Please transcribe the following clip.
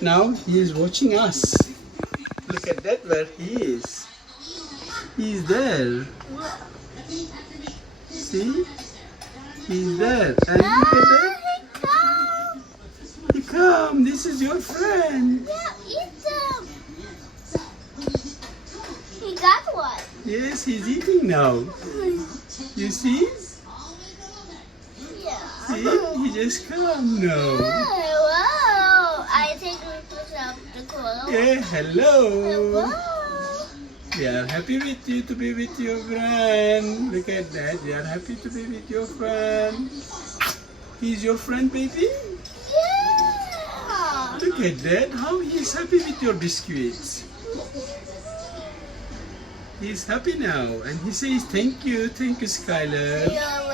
Now he is watching us. Look at that, where he is. He's there. See? He's there. And look at that. He come. This is your friend. Yeah, eat them. He got one. Yes, he's eating now. You see? Yeah. See? He just come now. Whoa. I think we push up the coil. Yeah, hello. Whoa. We are happy with you to be with your friend. Look at that. We are happy to be with your friend. He's your friend, baby? Yeah. Look at that. How he's happy with your biscuits. He's happy now. And he says, thank you, Skyler. You're